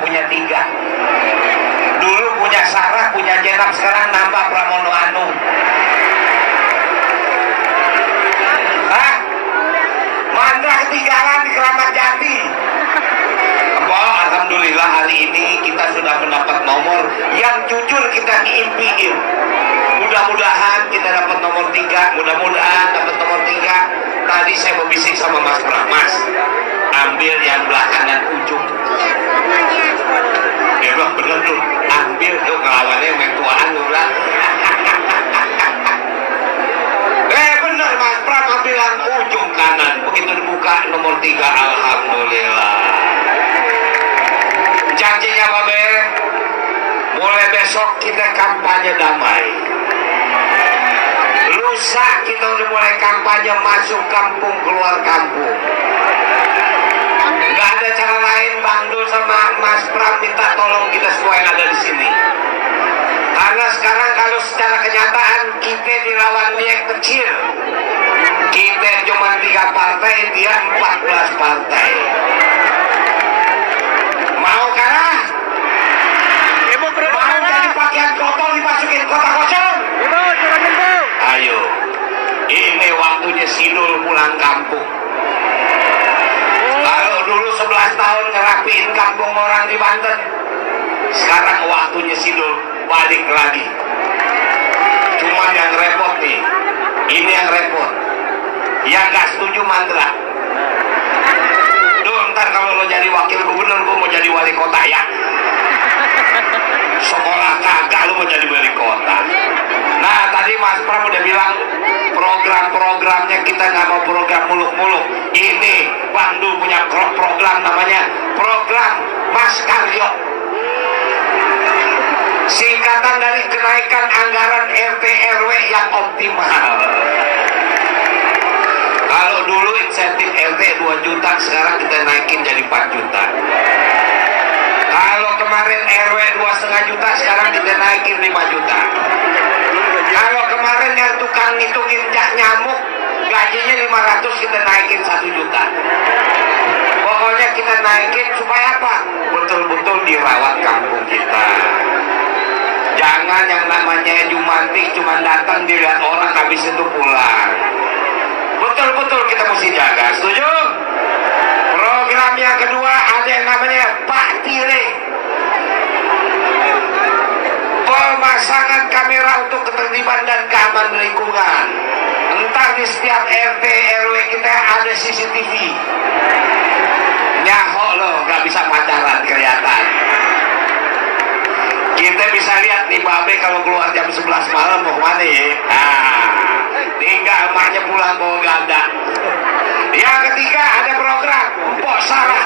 punya 3. Dulu punya Sarah, punya Jenab, sekarang nambah Pramono Anung. Hah? Mandra ketinggalan di Keramat Jati. Alhamdulillah hari ini kita sudah mendapat nomor yang jujur kita impiin. Mudah-mudahan kita dapat nomor 3. Mudah-mudahan dapat nomor 3. Tadi saya berbisik sama Mas Pram, Mas, ambil yang belah kanan ujung. Dia bilang bener tuh, ambil tuh ngelawannya yang mentuaan tuh bilang. Bener Mas Pram, ambil yang ujung kanan. Begitu dibuka nomor 3, alhamdulillah. Janjinya Babe, mulai besok kita kampanye damai. Lusa kita udah mulai kampanye masuk kampung keluar kampung. Gak ada cara lain, Bang Dul sama Mas Pram minta tolong kita semua yang ada di sini. Karena sekarang kalau secara kenyataan kita dilawan dia yang kecil. Kita cuma 3 partai, dia 14 partai. Mau kalah? Mau jadi pakaian kotor dimasukin kota kosong? Ayo, ini waktunya Sidul pulang kampung. Kalau dulu 11 tahun ngerapiin kampung orang di Banten, sekarang waktunya Sidul balik lagi. Cuma yang repot nih, ini yang repot. Yang gak setuju Mandra. Ntar kalau lo jadi wakil gubernur, gue mau jadi wali kota ya. Sekolah kagak, lo mau jadi wali kota. Nah tadi Mas Pram udah bilang program-programnya kita nggak mau program muluk-muluk. Ini Bang Dul punya program namanya program Mas Karyo. Singkatan dari kenaikan anggaran RT RW yang optimal. Kalau dulu insentif RT 2 juta, sekarang kita naikin jadi 4 juta. Kalau kemarin RW 2,5 juta, sekarang kita naikin 5 juta. Kalau kemarin yang tukang ngitungin nyamuk, gajinya 500, kita naikin 1 juta. Pokoknya kita naikin supaya apa? Betul-betul dirawat kampung kita. Jangan yang namanya Jumantik cuma datang dilihat orang habis itu pulang. Betul-betul kita mesti jaga, setuju? Program yang kedua ada yang namanya Pak Tile. Pemasangan kamera untuk ketertiban dan keamanan lingkungan. Entar di setiap RT RW kita ada CCTV. Nyaho loh, gak bisa pacaran kelihatan. Kita bisa lihat nih Babe kalau keluar jam 11 malam mau kemana ya? Tinggal emaknya pulang bawa ganda. Yang ketiga ada program Empok Sarah,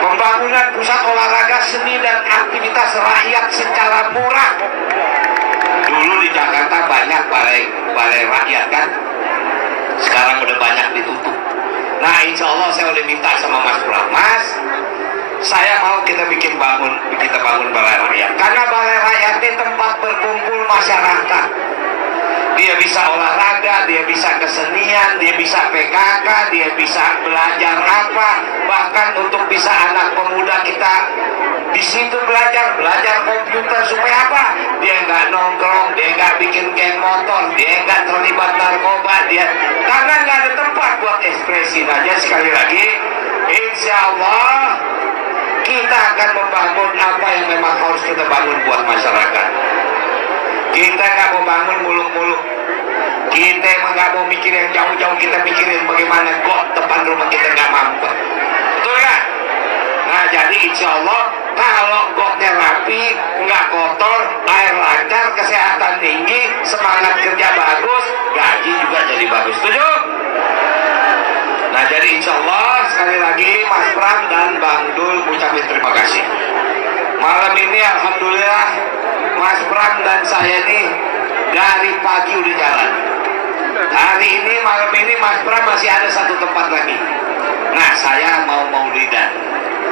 pembangunan pusat olahraga seni dan aktivitas rakyat secara murah. Dulu di Jakarta banyak balai rakyat kan, sekarang udah banyak ditutup. Nah insya Allah saya udah minta sama Mas Pram, Mas, saya mau kita bangun balai rakyat. Karena balai rakyat ini tempat berkumpul masyarakat. Dia bisa olahraga, dia bisa kesenian, dia bisa PKK, dia bisa belajar apa, bahkan untuk bisa anak pemuda kita di situ belajar komputer supaya apa? Dia nggak nongkrong, dia nggak bikin geng motor, dia nggak terlibat narkoba, karena nggak ada tempat buat ekspresi. Aja sekali lagi, insya Allah kita akan membangun apa yang memang harus kita bangun buat masyarakat. Kita nggak mau bangun muluk-muluk. Kita nggak mau mikir yang jauh-jauh. Kita mikirin bagaimana got depan rumah kita nggak mampu. Betul kan? Nah jadi insya Allah kalau gotnya rapi, nggak kotor, air lancar, kesehatan tinggi, semangat kerja bagus, gaji juga jadi bagus. Setuju? Nah jadi insya Allah sekali lagi Mas Pram dan Bang Dul ucapin terima kasih. Malam ini alhamdulillah Mas Pram dan saya ini dari pagi udah jalan. Hari ini malam ini Mas Pram masih ada satu tempat lagi. Nah saya mau maulidan,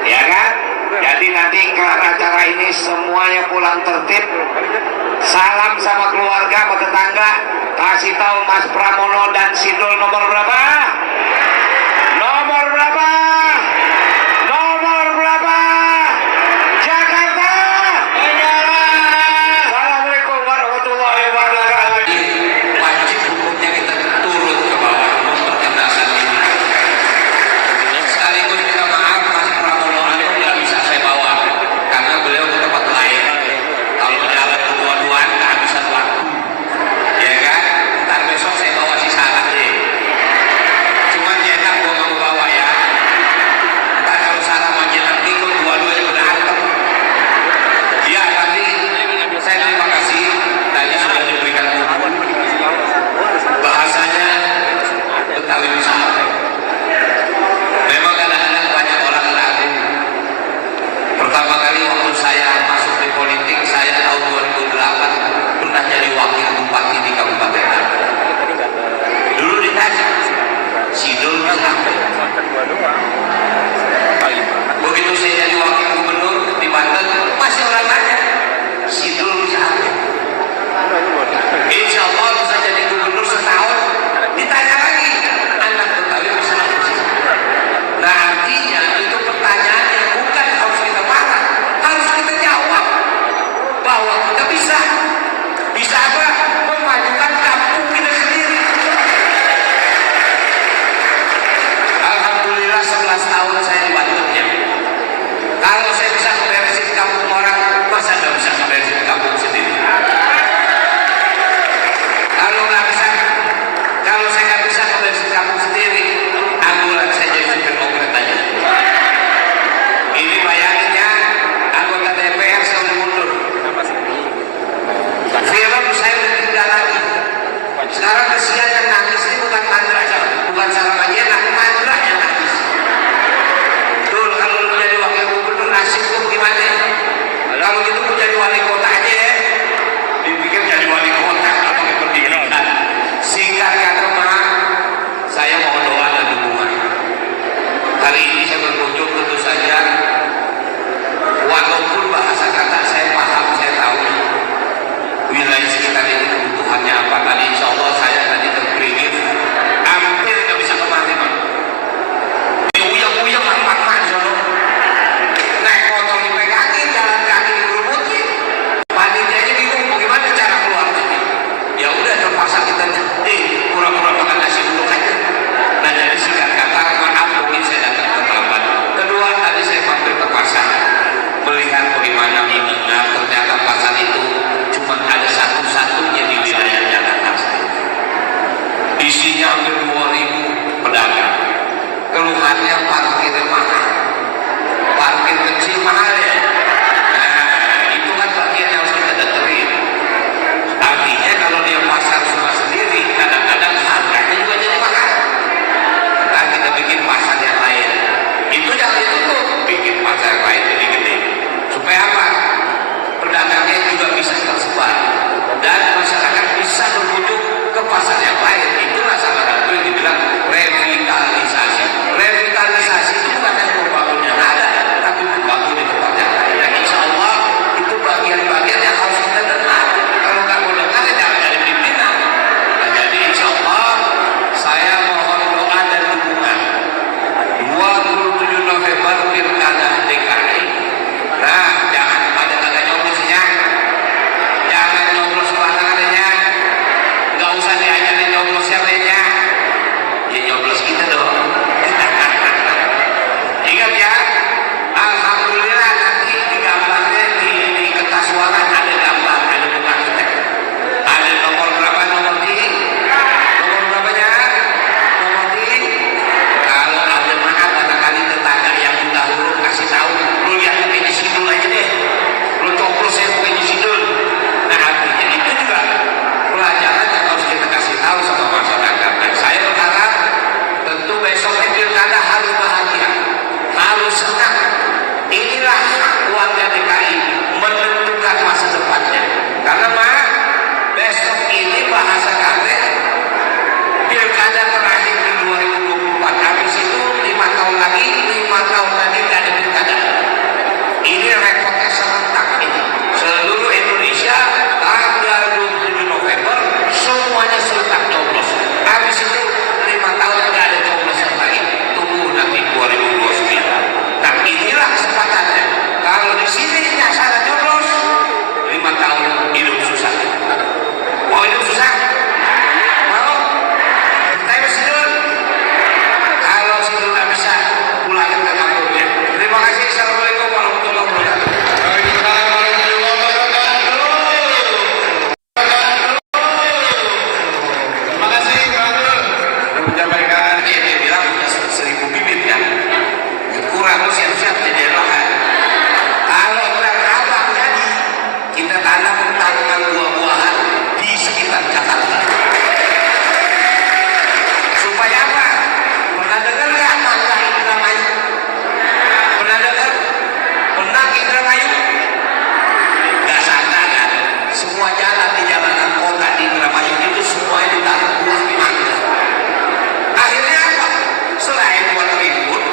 ya kan? Jadi nanti kelar acara ini semuanya pulang tertib. Salam sama keluarga, sama tetangga. Kasih tahu Mas Pramono dan Sidul nomor berapa? Nomor berapa? Nomor berapa? Begitu saya jadi wakil gubernur di Banten, masih orang tanya, Sidul bisa apa? Insya Allah bisa jadi gubernur setahun. Ditanya lagi, anak Betawi bisa apa sih? Nah artinya itu pertanyaan yang bukan harus kita marah, harus kita jawab bahwa kita bisa apa? Memajukan kampung kita sendiri. Alhamdulillah 11 tahun saya di Banten ya. Kalau saya bisa memberesin kampung orang, masa nggak bisa memberesin kampung sendiri? Kalau saya nggak bisa memberesin kampung sendiri, anggulan saya jadi supir oplet aja. Ini bayangin ya, anggota DPR saya udah mundur. Film saya udah tidak lagi. Sekarang kesian yang nangis ini bukan Mandra, bukan Sarah Bajena, Mandra yang nangis. Dul, kalau lu jadi wakil gubernur nasib lu gimana? Kalau gitu lu jadi wali kota aja ya. Dipikir jadi wali kota atau pendidikan. Singkat kata mah, saya mohon doa dan dukungan. Kali ini saya berkunjung tentu saja, walaupun bahasa kata saya paham, saya tahu wilayah sekitar ini kebutuhannya apa. Tadi insya Allah saya tadi terpilih, hampir nggak bisa kemana Pak. Diuyang-uyang mak-mak sono. Naik motor dipegangin, jalan kaki digerubutin. Panitianya bingung bagaimana cara keluar dari. Ya udah terpaksa kita pura-pura makan nasi uduk aja. Nah jadi singkat kata, maaf mungkin saya datang terlambat. Kedua, tadi saya mampir ke pasar melihat bagaimana minumnya. Ternyata pasar itu cuma ada satu-satunya di wilayah Jakarta. Isinya hampir 2.000 pedagang. Keluhannya parkirnya mahal, parkir kecil mahal ya. Nah itu kan bagian yang harus kita dengerin. Artinya kalau dia pasar semua sendiri, kadang-kadang harganya juga jadi mahal. Nah kita bikin pasar yang lain, itu jangan ditutup, bikin pasar yang lain jadi gede. Supaya apa? Pedagangnya juga bisa tersebar dan masyarakat bisa berkunjung ke pasar yang lain. Itulah salah satu yang dibilang revitalisasi. Revitalisasi itu bukan hanya membangun yang ada, tapi membangun di tempat yang lain. Dan insya Allah itu bagian-bagian yang harus kita dengar. Kalau nggak mau dengar, ya jangan jadi pimpinan. Nah, jadi insya Allah saya mohon doa dan dukungan. 27 November Pilkada DKI. Nah, jangan pada kagak nyoblosnya, jangan nyoblos sembarangannya, nggak usah diajarin nyoblos siapanya, ya nyoblos kita dong. Ingat ya, alhamdulillah nanti di gambarnya di kertas suara ada gambar, ada muka kita, ada nomor berapa, nomor berapanya, nomor kalau ada maaf kata-kali tetangga yang buta huruf kasih tahu, lu lihat pakai sidul aja deh, lu coplos ya pakai sidul. Nah artinya itu juga pelajaran yang harus kita kasih tahu sama masyarakat. Dan saya berharap tentu besoknya pilkada harus bahagia, harus senang. Inilah warga DKI menentukan masa depannya. Karena besok ini bahasa karet pilkada terakhir di 2024. Habis itu 5 tahun lagi, 5 tahun lagi tidak ada pilkada. Ini repotnya serentak ini. Seluruh Indonesia tanggal 27 November semuanya serentak coblos. Habis itu 5 tahun tidak ada coblosan lagi. Tunggu nanti 2029. Nah inilah kesempatannya. Kalau di sini nyasar coblos, 5 tahun hidup susah. Mau hidup susah? Mau? Kita sidul. Kalau sidul nggak bisa, pulangin ke kampungnya. Terima kasih. Assalamualaikum warahmatullahi wabarakatuh. Terima kasih Pak Abdul. Menyampaikan dia bilang 1.000 bibit kan. Kurang siap-siap jadi lahan. Kalau kurang abang jadi, kita tanam tanaman buah-buahan di sekitar Jakarta. Supaya apa? Pernah dengar nggak Mangga Indramayu? Pernah dengar? Pernah Indramayu? Nggak sadar kan? Semua jalan di jalanan kota di Indramayu itu semuanya ditanam buah mangga. Akhirnya apa? Selain buat ribut,